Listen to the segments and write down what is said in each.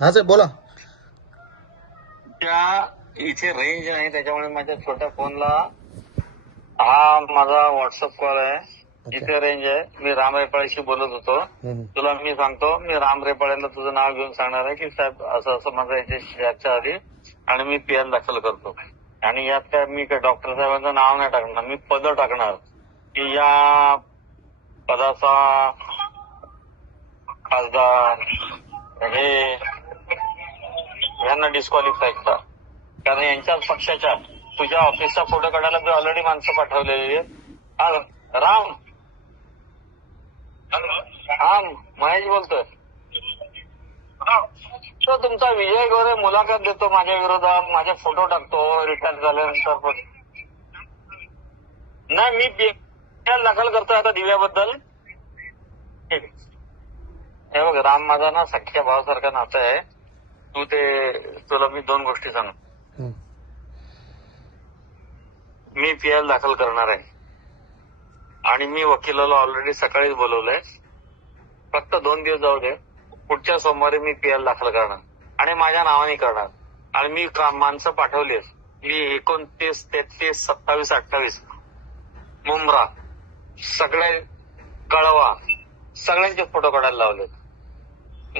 हा साहेब बोला. त्या इथे रेंज नाही, त्याच्यामुळे माझ्या छोट्या फोनला हा माझा व्हॉट्सअप कॉल आहे. ओके. इथे रेंज आहे. मी राम रेपाळेशी बोलत होतो. तुला मी सांगतो, मी राम रेपाळेला तुझं नाव घेऊन सांगणार आहे की साहेब असं असं माझं याच्याशी चर्चा आली आणि मी पीएल दाखल करतो. आणि यात काय मी काय डॉक्टर साहेबांचं नाव नाही टाकणार, मी पद टाकणार की या पदाचा खासदार हे यांना डिस्क्वालिफाय करा. कारण यांच्याच पक्षाच्या तुझ्या ऑफिसचा फोटो काढायला मी ऑलरेडी माणसं पाठवलेली आहेत. हा राम, हा महेश बोलतोय. तो तुमचा विजय गोरे मुलाखत देतो माझ्या विरोधात, माझे फोटो टाकतो रिटायर झाल्यानंतर. पण नाही, मी पीएल दाखल करतोय आता दिव्याबद्दल. हे बघ राम, माझा ना सख्या भावासारखा नातं आहे. तुला मी दोन गोष्टी सांगतो. मी पीएल दाखल करणार आहे आणि मी वकिलाला ऑलरेडी सकाळीच बोलवलंय. फक्त 2 दिवस जाऊ दे. पुढच्या सोमवारी मी पीएल दाखल करणार आणि माझ्या नावाने करणार. आणि मी माणसं पाठवली. मी 29, 33, 27, 28 मुंब्रा सगळे कळवा सगळ्यांचे फोटो काढायला लावले.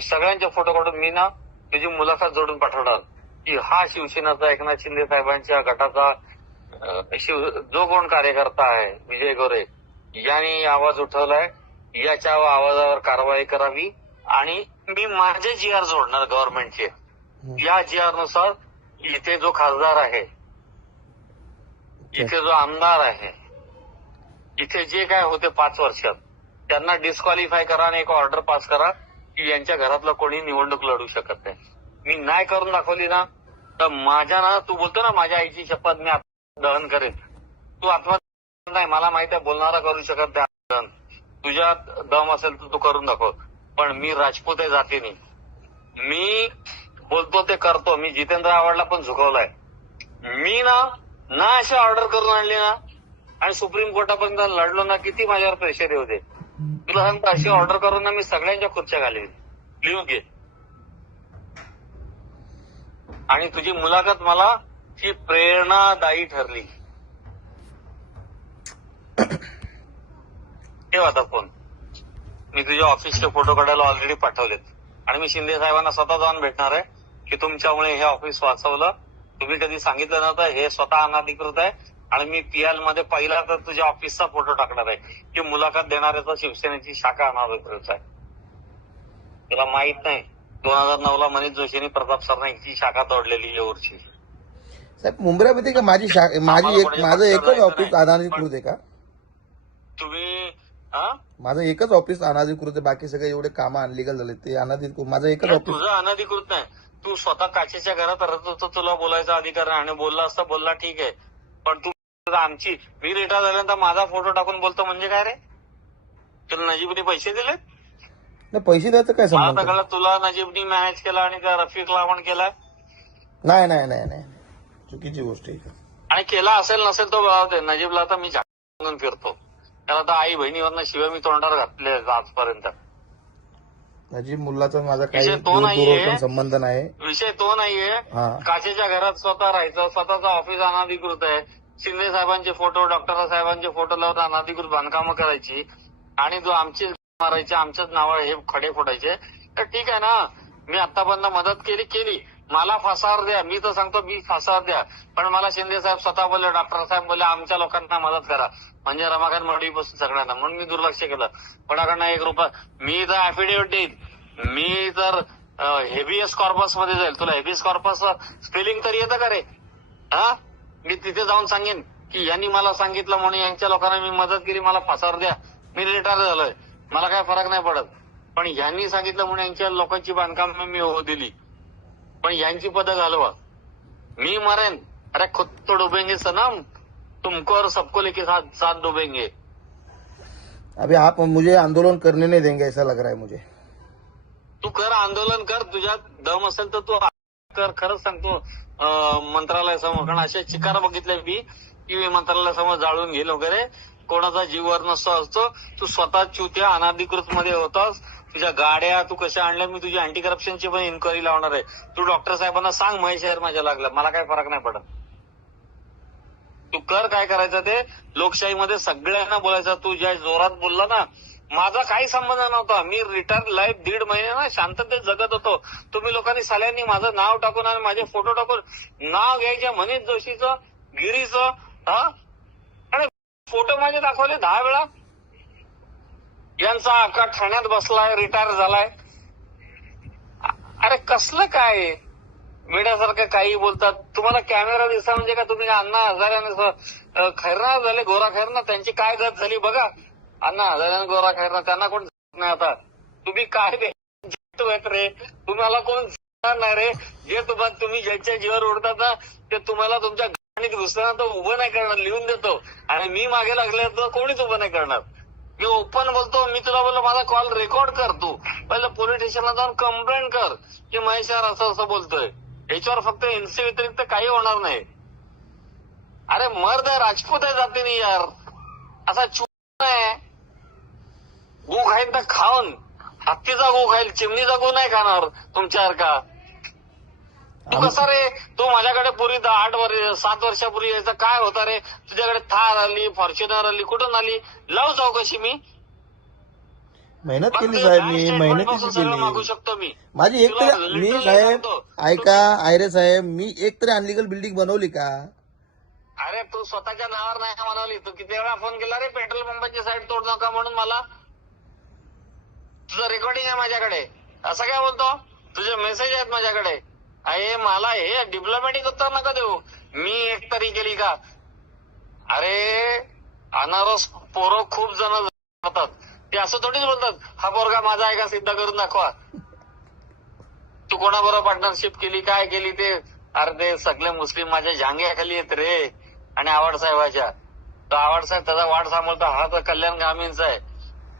सगळ्यांचे फोटो काढून मी ना तुझी मुलाखत जोडून पाठवणार की हा शिवसेनेचा एकनाथ शिंदे साहेबांच्या गटाचा जो कोण कार्यकर्ता आहे विजय गोरे यांनी आवाज उठवलाय, याच्या आवाजावर कारवाई करावी. आणि मी माझे GR जोडणार गव्हर्नमेंटचे. या GR नुसार इथे जो खासदार आहे, इथे जो आमदार आहे, इथे जे काय होते 5 वर्षात त्यांना डिस्क्वालिफाय करा आणि एक ऑर्डर पास करा की यांच्या घरातलं कोणी निवडणूक लढू शकत नाही. मी नाही करून दाखवली ना तर माझ्या ना, तू बोलतो ना माझ्या आईची शपथ मी दहन करेन. तू आत्महत्या नाही, मला माहिती आहे बोलणारा करू शकत नाही दहन. तुझ्यात दम असेल तर तू करून दाखव. पण मी राजपूत आहे जातीने. मी बोलतो ते करतो. मी जितेंद्र आव्हाडला पण झुकवलाय. मी ना अशी ऑर्डर करून आणली ना आणि सुप्रीम कोर्टापर्यंत लढलो ना, किती माझ्यावर प्रेशर येऊ दे. तुला सांगतो अशी ऑर्डर करून ना मी सगळ्यांच्या खुर्च्या घालवी. लिहून घे. आणि तुझी मुलाखत मला ती प्रेरणादायी ठरली. ठेव आता फोन. मी तुझ्या ऑफिसचे फोटो काढायला ऑलरेडी पाठवलेत आणि मी शिंदे साहेबांना स्वतः जाऊन भेटणार आहे की तुमच्यामुळे हे ऑफिस वाचवलं. तुम्ही कधी सांगितलं नव्हतं, हे स्वतः अनधिकृत आहे. आणि मी पीएल मध्ये पहिला तर तुझ्या ऑफिसचा फोटो टाकणार आहे की मुलाखत देणाऱ्याचा शिवसेनेची शाखा अनधिकृत आहे. तुला माहित नाही 2009ला मनीष जोशींनी प्रताप सरनाईकची शाखा तोडलेली येऊरची. साहेब मुंबईमध्ये का माझं एकच ऑफिस अनधिकृत आहे का? तुम्ही माझं एकच ऑफिस अनधिकृत आहे, बाकी सगळे एवढे कामं अनलिगल झाले ते अनधिकृत. माझं एकच ऑफिस. तुझं अनधिकृत नाही. तू स्वतः काचेच्या घरात राहत होतो, तुला बोलायचा अधिकार आहे. आणि बोलला असता बोलला ठीक आहे, पण तू आमची मी रिटायर झाल्यानंतर माझा फोटो टाकून बोलतो म्हणजे काय रे? तुला नजीबने पैसे दिले? नाही, पैसे द्यायचं काय मला संबंध? सगळं तुला नजीबनी मॅनेज केला आणि त्या रफिकला पण केला. नाही नाही नाही नाही, चुकीची गोष्ट आहे. आणि केला असेल नसेल तो बघावते. नजीबला तर मी झाकून फिरतो. त्याला तर आई बहिणीवरनं शिवाय मी तोंडावर घातले आजपर्यंत. नजीब मुल्लाचा माझा काही विषय तो नाहीये. संबंध नाही. विषय तो नाहीये. काचेच्या घरात स्वतः राहायचं, स्वतःचं ऑफिस अनधिकृत आहे. शिंदे साहेबांचे फोटो, डॉक्टर साहेबांचे फोटो लावून अनधिकृत बांधकामं करायची आणि जो आमची मारायचे, आमच्याच नावावर हे खडे फोडायचे. तर ठीक आहे ना, मी आतापर्यंत मदत केली. मला फासावर द्या. मी तर सांगतो मी फासावर द्या. पण मला शिंदे साहेब स्वतः बोलले, डॉक्टर साहेब बोलले आमच्या लोकांना मदत करा म्हणजे रमाकांत मडवीपासून सगळ्यांना. म्हणून मी दुर्लक्ष केलं. कोणाकडनं 1 रुपया. मी तर ऍफिडेव्हिट देईन. मी तर हेबियस कॉर्पस मध्ये जाईल. तुला हेबियस कॉर्पस स्पेलिंग तरी येतं का रे? मी तिथे जाऊन सांगेन की यांनी मला सांगितलं म्हणून यांच्या लोकांना मी मदत केली, मला फासावर द्या. मी रिटायर झालोय, मला काय फरक नाही पडत. पण यांनी सांगितलं म्हणून यांच्या लोकांची बांधकाम मी हो दिली. पण यांची पदं घालवा. मी मरेन. अरे खुद तो डुबेंगे सनम, तुमको और सबको लेके साथ डुबेंगे. अभी आप मुझे आंदोलन करने नहीं देंगे ऐसा लग रहा है मुझे. तू कर आंदोलन कर, तुझ्यात दम असेल तर तू कर. खरंच सांगतो मंत्रालयासमोर. कारण अशा चिकार बघितल्या मी की मंत्रालयासमोर जाळून घेईल वगैरे. कोणाचा जीव वर नसतो असतो. तू स्वतः चुत्या अनधिकृत मध्ये होतास. तुझ्या गाड्या तू कशा आणल्या, मी तुझी अँटी करप्शनची पण इन्क्वायरी लावणार आहे. तू डॉक्टर साहेबांना सांग महेश हेर माझ्या लागला, मला काही फरक नाही पडत. तू कर काय करायचं ते. लोकशाहीमध्ये सगळ्यांना बोलायचं. तू ज्या जोरात बोलला ना, माझा काही संबंध नव्हता. मी रिटायर लाईफ 1.5 महिने ना शांततेत जगत होतो. तुम्ही लोकांनी साल्यांनी माझं नाव टाकून आणि माझे फोटो टाकून नाव घ्यायचे मनीष जोशीचं, गिरीचं, आणि फोटो माझे दाखवले 10 वेळा. यांचा आका ठाण्यात बसलाय, रिटायर झालाय. अरे कसलं काय वेड्यासारखं काही बोलतात. तुम्हाला कॅमेरा दिसला म्हणजे का तुम्ही अण्णा हजारे खैरनार झाले, गोरा खैरनार, त्यांची काय गत झाली बघा. अण्णा हजारे गोरा खैरनार त्यांना कोण नाही. आता तुम्ही काय रे, तुम्हाला कोण नाही रे. जे तुम्ही ज्यांच्या जीवावर उडतात ना, ते तुम्हाला तुमच्या गाणीत घुसताना तो उभं नाही करणार, लिहून देतो. आणि मी मागे लागले तर कोणीच उभं नाही करणार. मी ओपन बोलतो. मी तुला बोललो माझा कॉल रेकॉर्ड कर. तू पहिलं पोलीस स्टेशनला जाऊन कंप्लेंट कर की महेश यार असं असं बोलतोय. याच्यावर फक्त एनसी व्यतिरिक्त काही होणार नाही. अरे मर्द आहे, राजपूत आहे जातीने यार. असा चूक आहे. गो खाईन तर खाऊन, हत्तीचा गो खाईल, चिमणीचा गो नाही खाणार तुमच्यासारखा. तू कसा रे, तू माझ्याकडे पूर्वी 7 वर्षापूर्वी यायचं काय होता रे. तुझ्याकडे थार आली, फॉर्च्युनर आली, कुठून आली, लाव चौकशी. मी मेहनत केली साहेब, मी मेहनत सगळं मागू केली. शकतो. माझी एक तरी, मी साहेब ऐका आयरे साहेब, मी एक तरी अनलिगल बिल्डिंग बनवली का? अरे तू स्वतःच्या नावावर नाही बनवली. तू किती वेळा फोन केला रे पेट्रोल पंपाची साईड तोड नका म्हणून मला. तुझं रेकॉर्डिंग आहे माझ्याकडे. असं काय बोलतो? तुझे मेसेज आहेत माझ्याकडे. अरे मला हे डिप्लोमॅटिक उत्तर नका देऊ. मी एक तरी केली का? अरे अनारस पोरं खूप जण जातात, ते असं थोडीच बोलतात हा पोरगा माझा आहे का सिद्ध करून दाखवा. तू कोणाबरोबर पार्टनरशिप केली, काय केली ते. अरे ते सगळे मुस्लिम माझ्या जांग्याखाली येत रे. आणि आवड साहेबाच्या, तो आवड साहेब त्याचा वाढ सांभाळतो. हा तर कल्याण ग्रामीणचा आहे.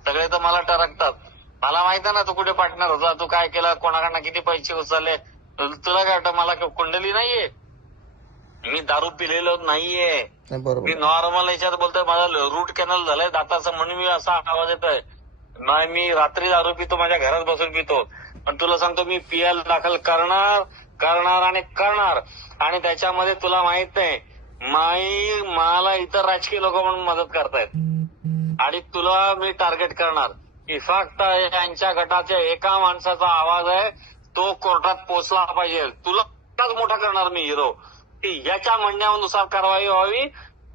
सगळे तर मला टरकतात. मला माहित आहे ना तू कुठे पार्टनर होता, तू काय केलं, कोणाकडनं किती पैसे उचलले. तुला काय वाटतं मला कुंडली नाहीये? मी दारू पिलेलो नाहीये. मी नॉर्मल याच्यात बोलतोय. माझा रूट कॅनल झालाय दाताचं म्हणून मी असा आवाज येतोय. नाही मी रात्री दारू पितो, माझ्या घरात बसून पितो. पण तुला सांगतो मी पीएल दाखल करणार आणि करणार. आणि त्याच्यामध्ये तुला माहित नाही मला इतर राजकीय लोक म्हणून मदत करतायत आणि तुला मी टार्गेट करणार. फक्त यांच्या गटाच्या एका माणसाचा आवाज आहे, तो कोर्टात पोहोचला पाहिजे. तुला मोठा करणार मी हिरो. याच्या म्हणण्यानुसार कारवाई व्हावी.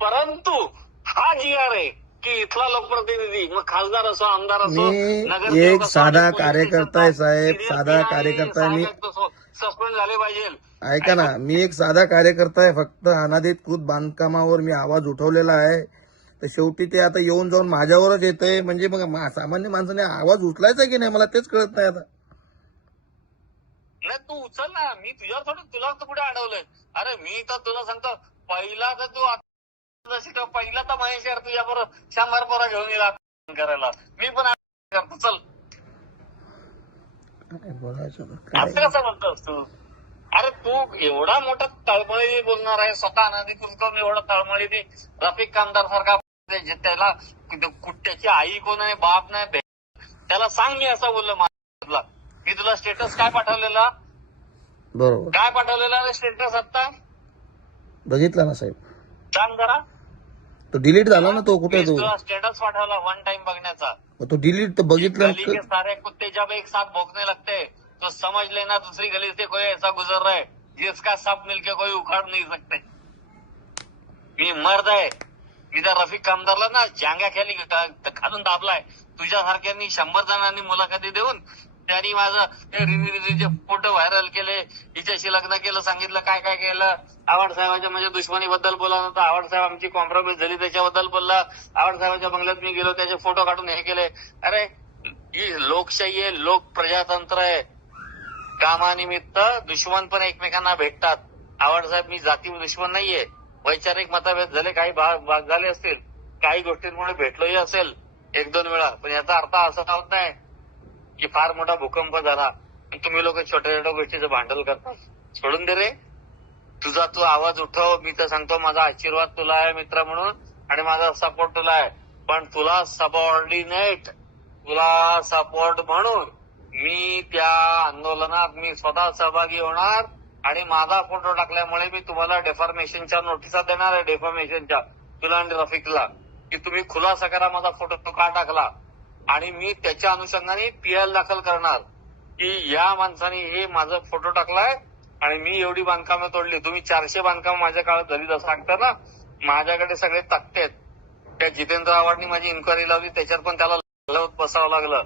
परंतु हा जी आर आहे की इथला लोकप्रतिनिधी, मग खासदार असो, आमदार असो, मी एक साधा कार्यकर्ता आहे साहेब, साधा कार्यकर्ता. मी सस्पेंड झाले पाहिजे. ऐका ना, मी एक साधा कार्यकर्ता आहे. फक्त अनधिकृत बांधकामावर मी आवाज उठवलेला आहे. तर शेवटी ते आता येऊन जाऊन माझ्यावरच येतंय. म्हणजे मग सामान्य माणसाने आवाज उचलायचा की नाही मला तेच कळत नाही आता. नाही तू उचल ना. मी तुझ्यावर थोडं, तुला तर कुठे अडवलंय. अरे मी तर तुला सांगतो, पहिला तर तू पहिला तर महेश यार तुझ्या बरोबर 100 पोरा घेऊन येईल करायला. मी पण करतो. चल असं कसं म्हणतोस तू? अरे तू एवढा मोठा तळमळी बोलणार आहे. स्वतः अनधिकृत करून एवढा तळमळी ती रफिक कामदार सारखा. त्याला त्याची आई कोण आहे, बाप नाही, त्याला सांग मी असं बोललो. माझा मी तुला स्टेटस काय पाठवलेला, बरोबर काय पाठवलेला रे स्टेटस आता बघितला ना साहेब? सांग जरा. तो डिलीट झाला ना. तो कुठे तो तुला स्टेटस पाठवला 1 टाइम बघण्याचा. तो डिलीट तर बघितला. गली के सारे कुत्ते जब एक साथ भौंकने लगते तो समझ लेना दूसरी गली से कोई ऐसा गुजर रहा है जिसका सब मिलके कोई उखाड़ नहीं सकते. मी मर्द आहे. मी त्या रफिक कामदारला ना जांग्या खाली खालून दाबलाय. तुझ्यासारख्यांनी 100 जणांनी मुलाखती देऊन त्यांनी माझं रिव्हिचे फोटो व्हायरल केले. हिच्याशी लग्न केलं, सांगितलं काय काय केलं. आवड साहेबांच्या म्हणजे दुश्मनीबद्दल बोला नव्हता. आवड साहेब आमची कॉम्प्रोमाइज झाली त्याच्याबद्दल बोलला. आवड साहेबांच्या बंगल्यात मी गेलो, त्याचे फोटो काढून हे केले. अरे ही लोकशाही आहे, लोक प्रजातंत्र आहे. कामानिमित्त दुश्मन पण एकमेकांना भेटतात. आवड साहेब मी जाती दुश्मन नाहीये. वैचारिक मतभेद झाले, काही भाग झाले असतील, काही गोष्टींमुळे भेटलोही असेल 1-2 वेळा. पण याचा अर्थ असा होत नाही की फार मोठा भूकंप झाला तुम्ही लोक छोट्या छोट्या गोष्टीचं भांडण करतात. सोडून दे रे. तुझा तू आवाज उठव. मी तर सांगतो माझा आशीर्वाद तुला आहे मित्र म्हणून आणि माझा सपोर्ट तुला आहे. पण तुला सबऑर्डिनेट तुला सपोर्ट म्हणून मी त्या आंदोलनात मी स्वतः सहभागी होणार आणि माझा फोटो टाकल्यामुळे मी तुम्हाला डेफॉर्मेशनच्या नोटिसा देणार आहे, डेफॉर्मेशनच्या तुला आणि रफिकला, की तुम्ही खुलासा करा माझा फोटो का टाकला. आणि मी त्याच्या अनुषंगाने पीएल दाखल करणार की या माणसाने हे माझा फोटो टाकलाय आणि मी एवढी बांधकामं तोडली. तुम्ही 400 बांधकामं माझ्या काळात झाली जसं सांगता ना, माझ्याकडे सगळे तक्ते आहेत. त्या जितेंद्र आव्हाडनी माझी इन्क्वायरी लावली, त्याच्यात पण त्याला लढवत बसावं लागलं,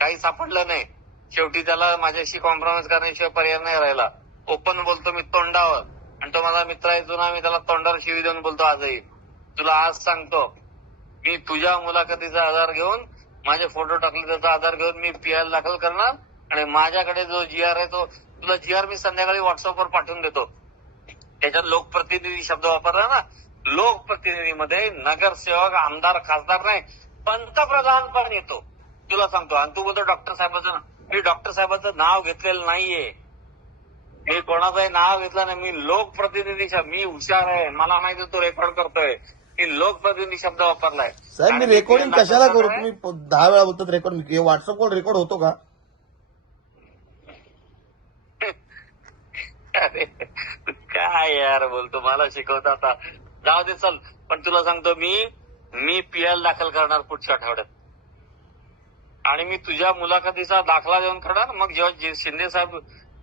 काही सापडलं नाही. शेवटी त्याला माझ्याशी कॉम्प्रोमाइज करण्याशिवाय पर्याय नाही राहिला. ओपन बोलतो मी तोंडावर, आणि तो माझा मित्र आहे जुना, मी त्याला तोंडावर शिवी देऊन बोलतो आजही. तुला आज सांगतो, मी तुझ्या मुलाखतीचा आधार घेऊन, माझे फोटो टाकले त्याचा आधार घेऊन मी पीएल दाखल करणार. आणि माझ्याकडे जो जीआर आहे तो तुला जीआर मी संध्याकाळी व्हॉट्सअपवर पाठवून देतो. त्याच्यात लोकप्रतिनिधी शब्द वापरला ना, लोकप्रतिनिधीमध्ये नगरसेवक, आमदार, खासदार नाही, पंतप्रधान पण येतो. तुला सांगतो. आणि तू बोलतो डॉक्टर साहेबाचं, मी डॉक्टर साहेबाचं नाव घेतलेलं नाहीये, मी कोणाचंही नाव घेतलं नाही. मी लोकप्रतिनिधी, मी हुशार आहे, मला माहिती तू रेकॉर्ड करतोय, मी लोकप्रतिनिधी शब्द वापरलाय. साहेब मी रेकॉर्डिंग कशाला करू? तुम्ही 10 वेळा बोलतात रेकॉर्ड, व्हॉट्सअपवर रेकॉर्ड होतो का? अरे काय यार बोलतो, मला शिकवता आता. जाऊ दे चल. पण तुला सांगतो, मी पीएल दाखल करणार पुढच्या आठवड्यात, आणि मी तुझ्या मुलाखतीचा दाखला देऊन करणार. मग जेव्हा शिंदे साहेब,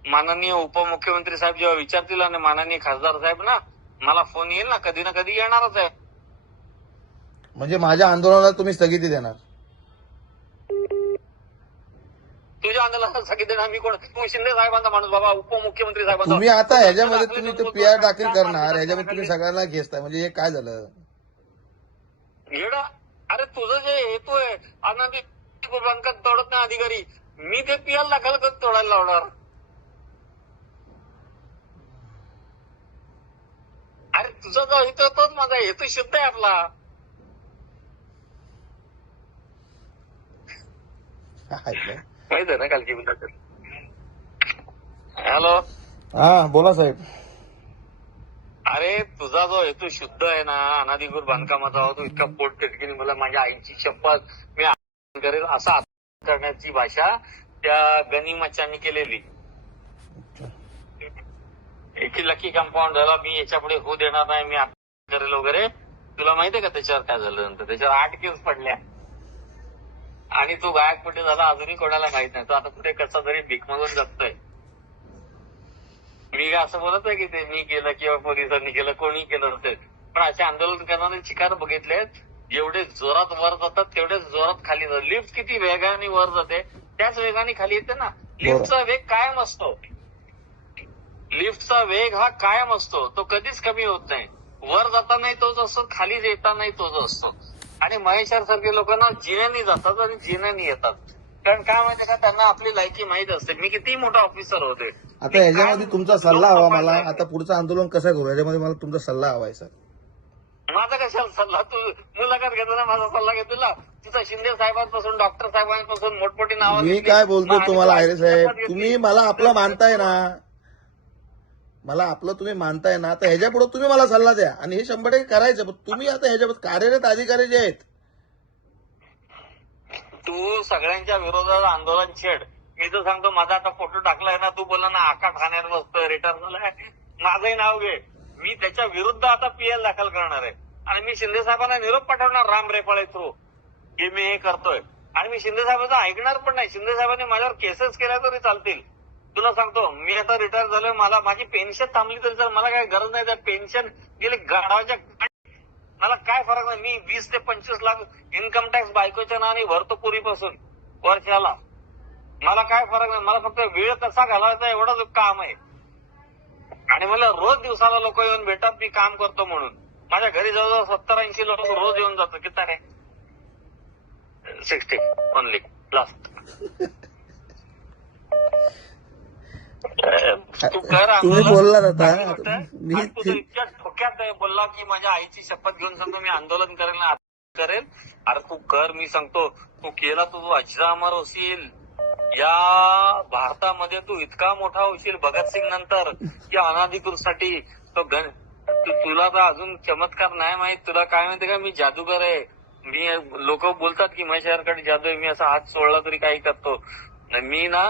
माननीय उपमुख्यमंत्री साहेब जेव्हा विचारतील आणि माननीय खासदार साहेब ना, मला फोन येईल ना, कधी ना कधी येणारच आहे. म्हणजे माझ्या आंदोलनाला तुम्ही स्थगिती देणार? तुझ्या आंदोलनाला स्थगिती देणार मी कोण? तू शिंदे साहेबांचा माणूस बाबा, उपमुख्यमंत्री साहेबांचा. तुम्ही आता ह्याच्यामध्ये तुम्ही तो पीआर दाखल करणार, ह्याच्यामध्ये तुम्ही सगळ्यांना घेताय, म्हणजे हे काय झालं? येडा, अरे तुझं जे हेतू आहे आनंदी बँकात तोडत नाही अधिकारी, मी ते पीएल दाखल करत तोडायला लावणार. अरे तुझा जो हेतू तोच माझा हेतू शुद्ध आहे आपला. माहित आहे ना कालची मुलाखत. हॅलो, हा बोला साहेब. अरे तुझा जो हेतू शुद्ध आहे ना, अनाधिकृत बांधकामाचा, तो इतका पोटतिडकीने मला माझ्या आईची शपथ मी करेल असा करण्याची भाषा त्या गनिमच्चांनी केलेली. एक लकी कंपाऊंड झाला, मी याच्या पुढे होऊ देणार नाही, मी करेल वगैरे. तुला माहितीये का त्याच्यावर काय झालं नंतर? त्याच्यावर 8 केस पडल्या आणि तो गायक कुठे झाला अजूनही कोणाला माहित नाही. तो आता कुठे कसा तरी भीक मागून जगतोय. मी असं बोलत आहे की ते मी केलं किंवा पोलिसांनी केलं, कोणी केलं नसेल, पण असे आंदोलन करणारे शिकार बघितलेत, जेवढे जोरात वर जातात तेवढेच जोरात खाली जातात. लिफ्ट किती वेगाने वर जाते त्याच वेगाने खाली येते ना. लिफ्टचा वेग कायम असतो, लिफ्टचा वेग हा कायम असतो, तो कधीच कमी होत नाही. वर जातानाही तोच असतो, खाली येतानाही तोच असतो. आणि महेश्वर सारखे लोकांना जिन्यानी जातात आणि जिन्यानी येतात, कारण काय माहिती का, त्यांना आपली लायकी माहित असते. मी किती मोठा ऑफिसर होते. आता ह्याच्यामध्ये तुमचा सल्ला हवा मला. आता पुढचं आंदोलन कसं करू, ह्याच्यामध्ये मला तुमचा सल्ला हवाय सर. माझा कशाला सल्ला? तू मुलाखत घेताना माझा सल्ला घे. तुझा शिंदे साहेबांपासून डॉक्टर साहेबांपासून मोठमोठी नावं मी काय बोलतो तुम्हाला आयरे साहेब, तुम्ही मला आपलं मानताय ना, मला आपलं तुम्ही मानताय ना, तर ह्याच्या पुढे तुम्ही मला सल्ला द्या आणि हे 100% करायचं. पण तुम्ही आता ह्याच्यामध्ये कार्यरत अधिकारी जे आहेत, तू सगळ्यांच्या विरोधात आंदोलन छेड. मी तर सांगतो, माझा आता फोटो टाकलाय ना, तू बोला ना आका ठाण्यावर बसतोय, रिटर्न झालाय, माझंही नाव घे. मी त्याच्या विरुद्ध आता पीएल दाखल करणार आहे आणि मी शिंदे साहेबांना निरोप पाठवणार राम रेपाळे थ्रू की मी हे करतोय. आणि मी शिंदे साहेबांचं ऐकणार पण नाही. शिंदे साहेबांनी माझ्यावर केसेस केल्या तरी चालतील. तुला सांगतो, मी आता रिटायर झालोय, मला माझी पेन्शन थांबली तरी तर मला काही गरज नाही. त्या पेन्शन गेले गाढवाच्या, मला काय फरक नाही. मी 20 ते 25 लाख इन्कम टॅक्स बायकोच्या नावाने भरतो पूर्वीपासून वर्षाला. मला काय फरक नाही. मला फक्त वेळ कसा घालवायचा एवढंच काम आहे. आणि मला रोज दिवसाला लोक येऊन भेटतात मी काम करतो म्हणून. माझ्या घरी जवळजवळ 70-80 लोक रोज येऊन जातात. किती रे? 60 ओनली लास्ट. तू कर तुम्ही बोललात आता मी इतक्या ठोक्यात बोलला की माझ्या आईची शपथ घेऊन सांगतो मी आंदोलन करेल ना करेल. अरे तू कर, मी सांगतो तू केला तू अजरा अमर होशील या भारतामध्ये. तू इतका मोठा होशील भगतसिंग नंतर की अनाधिकृत साठी तो तुला तर अजून चमत्कार नाही माहित. तुला काय माहिती का, मी जादूगर आहे. मी लोक बोलतात की महेश यारकडे जादू आहे, मी असा हात सोडला तरी काही करतो. मी ना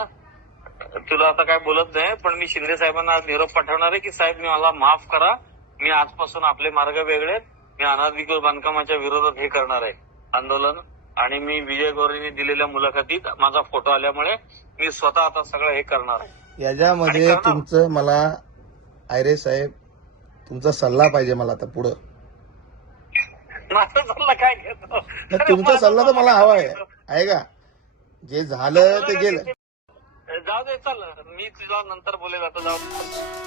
तुला आता काय बोलत नाही, पण मी शिंदे साहेबांना आज निरोप पाठवणार आहे की साहेब मी मला माफ करा, मी आजपासून आपले मार्ग वेगळे, मी अनाधिकृत बांधकामाच्या विरोधात हे करणार आहे आंदोलन. आणि मी विजय गौरींनी दिलेल्या मुलाखतीत माझा फोटो आल्यामुळे मी स्वतः आता सगळं हे करणार आहे. याच्यामध्ये तुमचं मला आयरे साहेब तुमचा सल्ला पाहिजे मला आता पुढं. माझा सल्ला काय घेतो? तुमचा सल्ला तर मला हवा आहे का? जे झालं ते गेलं. जाऊ दे, चल मी तुझा नंतर बोलेल, आता जाऊ दे.